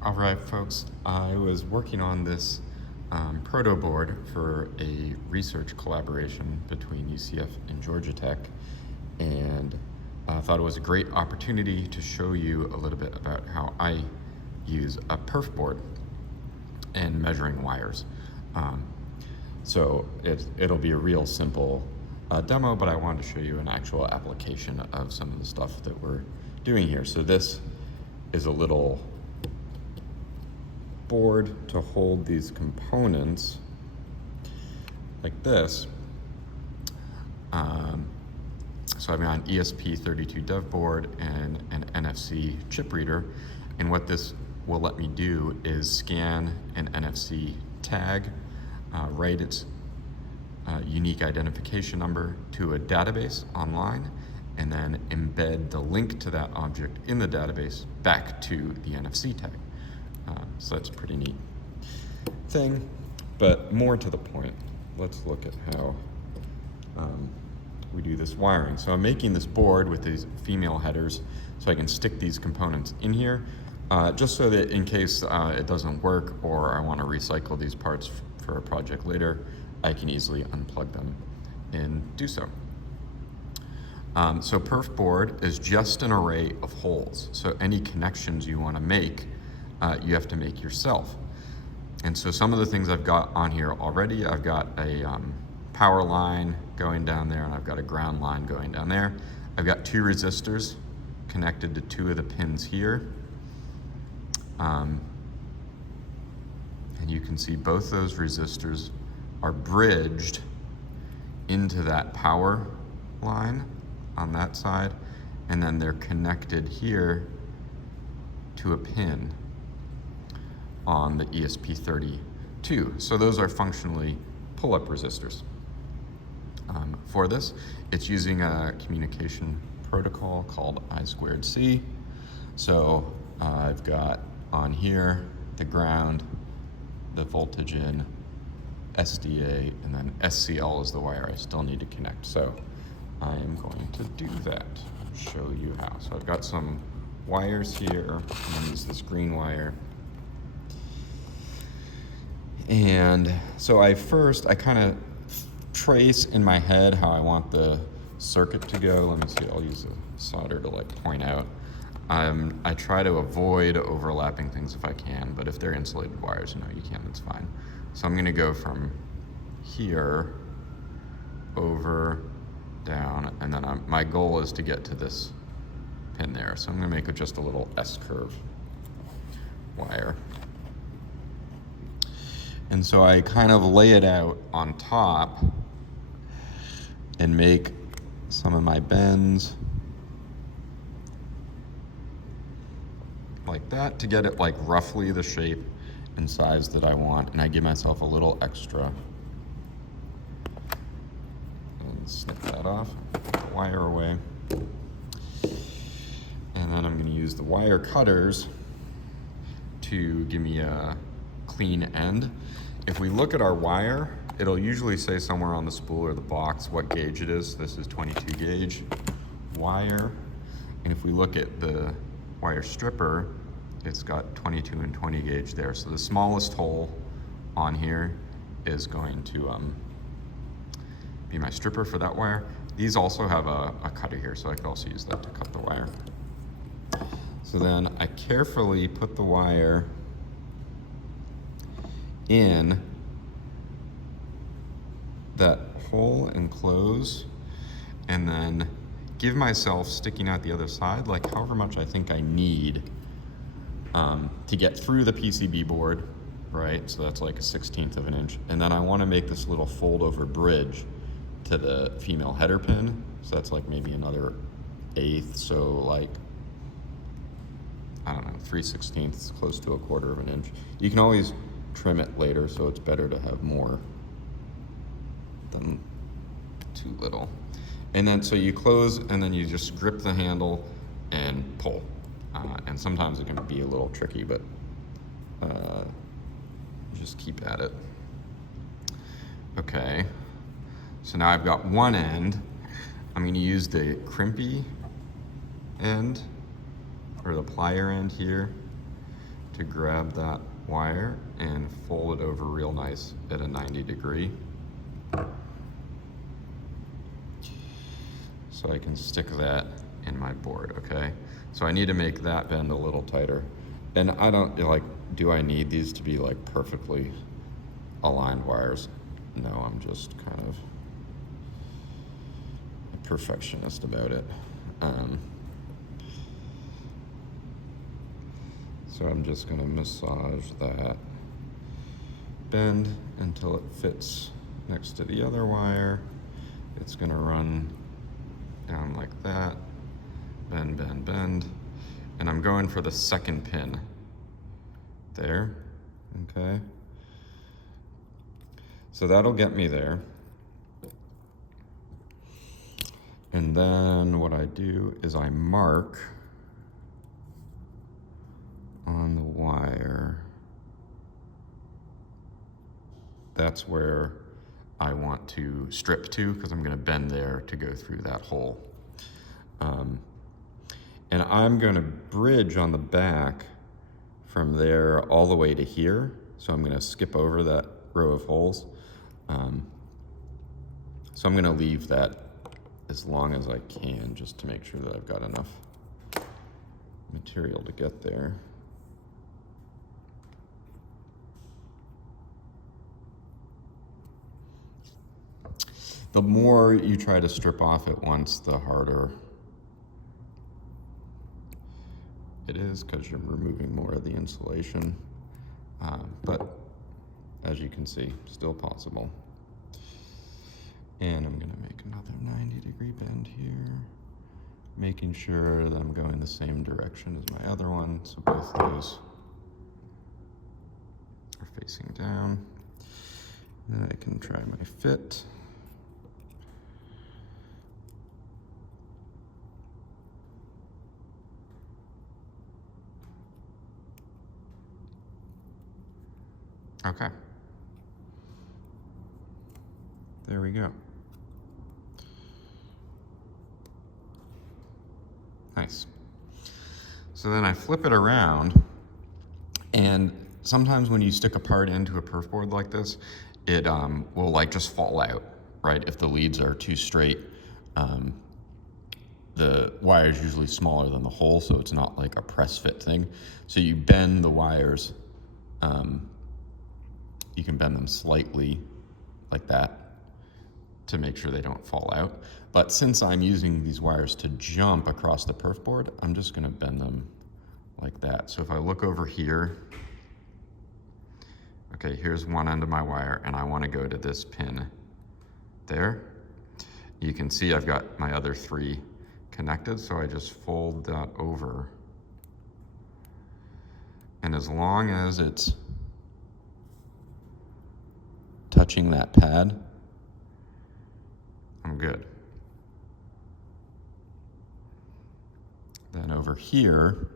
All right, folks, I was working on this proto board for a research collaboration between UCF and Georgia Tech, and I thought it was a great opportunity to show you a little bit about how I use a Perfboard and measuring wires. So it'll be a real simple demo, but I wanted to show you an actual application of some of the stuff that we're doing here. So this is a little board to hold these components like this. So I'm on ESP32 dev board and an NFC chip reader, and what this will let me do is scan an NFC tag, write its unique identification number to a database online, and then embed the link to that object in the database back to the NFC tag. So that's a pretty neat thing, but more to the point, let's look at how we do this wiring. So I'm making this board with these female headers so I can stick these components in here, just so that in case it doesn't work or I want to recycle these parts for a project later, I can easily unplug them and do so. So Perfboard is just an array of holes. So any connections you want to make, you have to make yourself. And so some of the things I've got on here already, I've got a power line going down there, and I've got a ground line going down there. I've got two resistors connected to two of the pins here. And you can see both those resistors are bridged into that power line on that side, and then they're connected here to a pin on the ESP32. So those are functionally pull-up resistors. For this, it's using a communication protocol called I2C. So I've got on here the ground, the voltage in, SDA, and then SCL is the wire I still need to connect. So I am going to do that, show you how. So I've got some wires here. I'm gonna use this green wire. And so I kind of trace in my head how I want the circuit to go. Let me see, I'll use a solder to like point out. I try to avoid overlapping things if I can, but if they're insulated wires, you can, that's fine. So I'm gonna go from here over, down, and then my goal is to get to this pin there. So I'm gonna make it just a little S-curve wire. And so I kind of lay it out on top and make some of my bends like that to get it like roughly the shape and size that I want. And I give myself a little extra. And snip that off, put the wire away. And then I'm gonna use the wire cutters to give me a clean end. If we look at our wire, it'll usually say somewhere on the spool or the box what gauge it is. This is 22 gauge wire. And if we look at the wire stripper, it's got 22 and 20 gauge there. So the smallest hole on here is going to be my stripper for that wire. These also have a cutter here, so I can also use that to cut the wire. So then I carefully put the wire in that hole and close, and then give myself sticking out the other side, like however much I think I need to get through the PCB board, right? So that's like a 1/16 of an inch. And then I want to make this little fold over bridge to the female header pin. So that's like maybe another 1/8, so like, I don't know, 3/16, close to 1/4 of an inch. You can always trim it later, so it's better to have more than too little. And then so you close, and then you just grip the handle and pull. And sometimes it can be a little tricky, but just keep at it. Okay, so now I've got one end. I'm gonna use the crimpy end, or the plier end here, to grab that wire and fold it over real nice at a 90-degree. So I can stick that in my board, okay? So I need to make that bend a little tighter. And I don't, like, do I need these to be like perfectly aligned wires? No, I'm just kind of a perfectionist about it. So I'm just gonna massage that bend until it fits next to the other wire. It's gonna run down like that, bend, bend, bend. And I'm going for the second pin there, okay? So that'll get me there. And then what I do is I mark on the wire. That's where I want to strip to, because I'm gonna bend there to go through that hole. And I'm gonna bridge on the back from there all the way to here. So I'm gonna skip over that row of holes. So I'm gonna leave that as long as I can, just to make sure that I've got enough material to get there. The more you try to strip off at once, the harder it is, because you're removing more of the insulation. But as you can see, still possible. And I'm gonna make another 90-degree bend here, making sure that I'm going the same direction as my other one, so both those are facing down. Then I can try my fit. Okay. There we go. Nice. So then I flip it around, and sometimes when you stick a part into a perf board like this, it will like just fall out, right? If the leads are too straight, the wire is usually smaller than the hole, so it's not like a press fit thing. So you bend the wires, you can bend them slightly like that to make sure they don't fall out. But since I'm using these wires to jump across the perf board, I'm just gonna bend them like that. So if I look over here, okay, here's one end of my wire, and I wanna go to this pin there. You can see I've got my other three connected, so I just fold that over. And as long as it's touching that pad, I'm good. Then over here,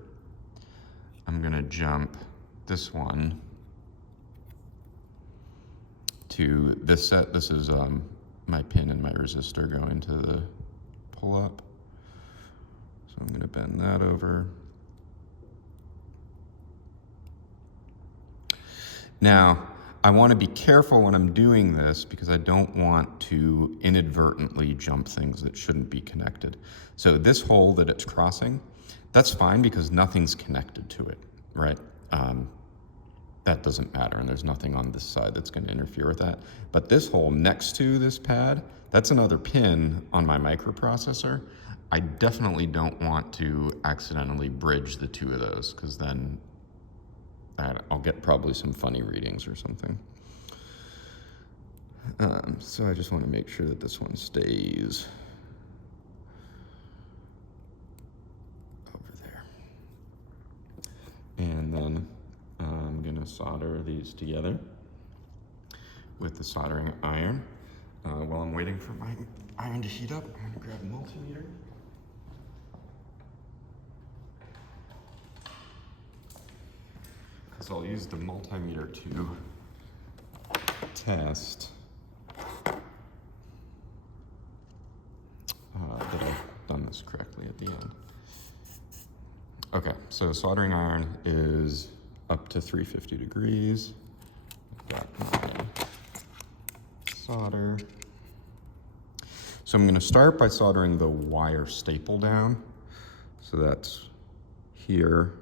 I'm gonna jump this one to this set. This is my pin and my resistor going to the pull up. So I'm gonna bend that over. Now, I wanna be careful when I'm doing this, because I don't want to inadvertently jump things that shouldn't be connected. So this hole that it's crossing, that's fine because nothing's connected to it, right? That doesn't matter, and there's nothing on this side that's gonna interfere with that. But this hole next to this pad, that's another pin on my microprocessor. I definitely don't want to accidentally bridge the two of those, because then I'll get probably some funny readings or something. So I just want to make sure that this one stays over there. And then I'm gonna solder these together with the soldering iron. While I'm waiting for my iron to heat up, I'm gonna grab a multimeter. So I'll use the multimeter to test that I've done this correctly at the end. Okay, so soldering iron is up to 350 degrees. I've got my solder. So I'm going to start by soldering the wire staple down. So that's here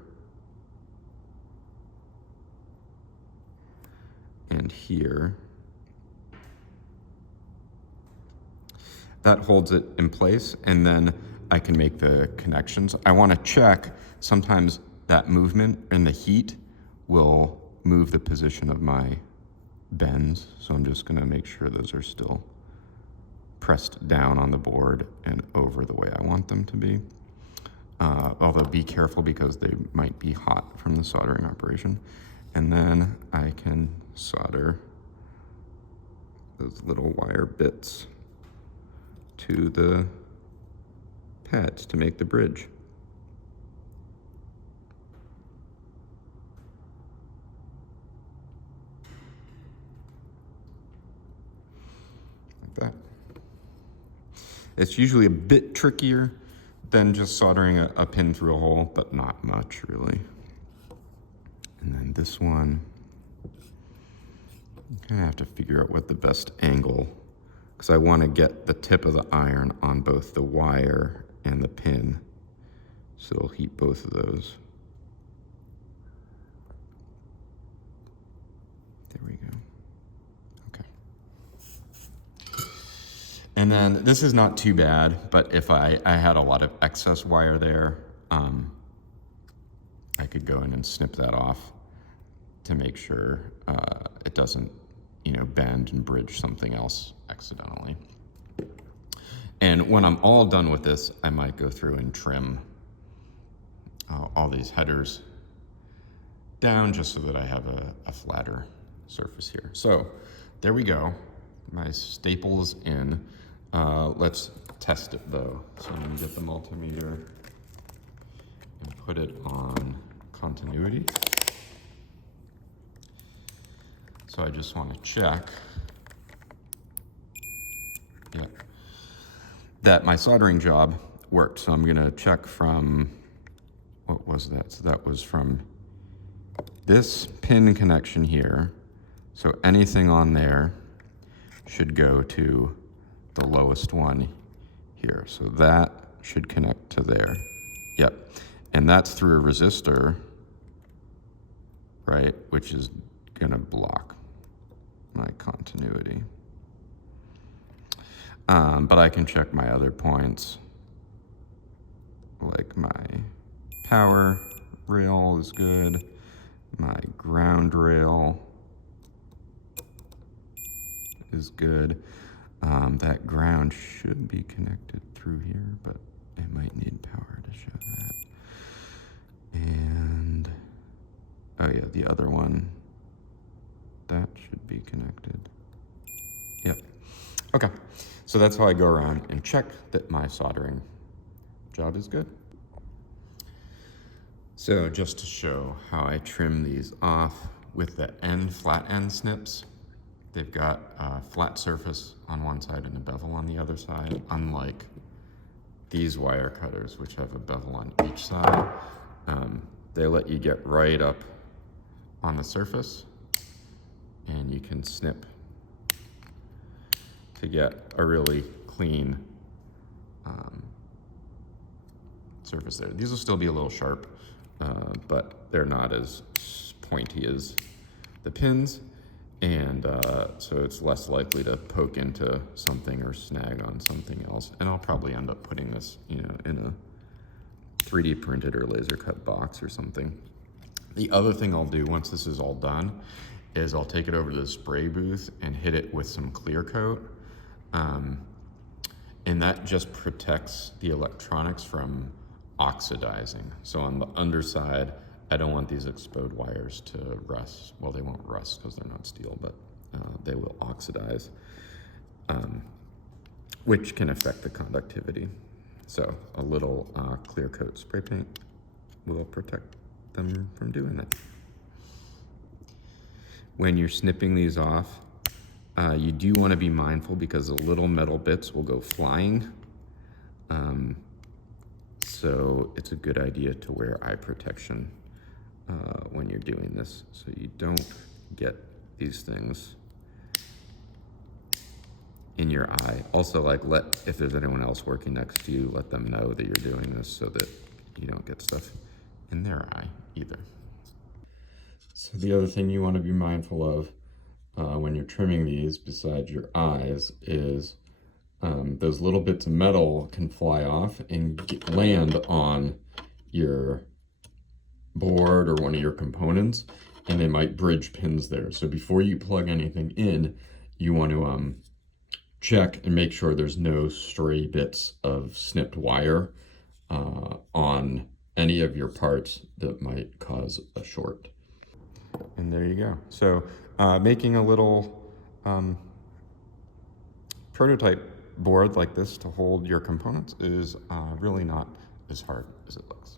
and here. That holds it in place, and then I can make the connections. I want to check, sometimes that movement and the heat will move the position of my bends, so I'm just going to make sure those are still pressed down on the board and over the way I want them to be. Although be careful because they might be hot from the soldering operation. And then I can solder those little wire bits to the pads to make the bridge. Like that. It's usually a bit trickier than just soldering a pin through a hole, but not much really. And then this one, I'm gonna have to figure out what the best angle, because I want to get the tip of the iron on both the wire and the pin, so it'll heat both of those. There we go. Okay. And then this is not too bad, but if I had a lot of excess wire there, I could go in and snip that off to make sure it doesn't, bend and bridge something else accidentally. And when I'm all done with this, I might go through and trim all these headers down just so that I have a flatter surface here. So there we go. My staple's in. Let's test it though. So I'm gonna get the multimeter and put it on continuity. So I just want to check, that my soldering job worked. So I'm gonna check from, what was that? So that was from this pin connection here. So anything on there should go to the lowest one here. So that should connect to there. Yep. And that's through a resistor, right? Which is gonna block my continuity. But I can check my other points, like my power rail is good, my ground rail is good. That ground should be connected through here, but it might need power to show that. And, oh yeah, the other one, that should be connected. Yep. Okay, so that's how I go around and check that my soldering job is good. So just to show how I trim these off with the flat end snips, they've got a flat surface on one side and a bevel on the other side, unlike these wire cutters, which have a bevel on each side. They let you get right up on the surface, and you can snip to get a really clean surface there. These will still be a little sharp, but they're not as pointy as the pins, and so it's less likely to poke into something or snag on something else. And I'll probably end up putting this, in a 3D printed or laser cut box or something. The other thing I'll do once this is all done is I'll take it over to the spray booth and hit it with some clear coat. And that just protects the electronics from oxidizing. So on the underside, I don't want these exposed wires to rust. Well, they won't rust because they're not steel, but they will oxidize, which can affect the conductivity. So a little clear coat spray paint will protect them from doing that. When you're snipping these off, you do want to be mindful because the little metal bits will go flying. So it's a good idea to wear eye protection when you're doing this, so you don't get these things in your eye. Also, like, if there's anyone else working next to you, let them know that you're doing this so that you don't get stuff in their eye either. So the other thing you want to be mindful of when you're trimming these, besides your eyes, is those little bits of metal can fly off and land on your board or one of your components, and they might bridge pins there. So before you plug anything in, you want to check and make sure there's no stray bits of snipped wire on any of your parts that might cause a short. And there you go. So making a little prototype board like this to hold your components is really not as hard as it looks.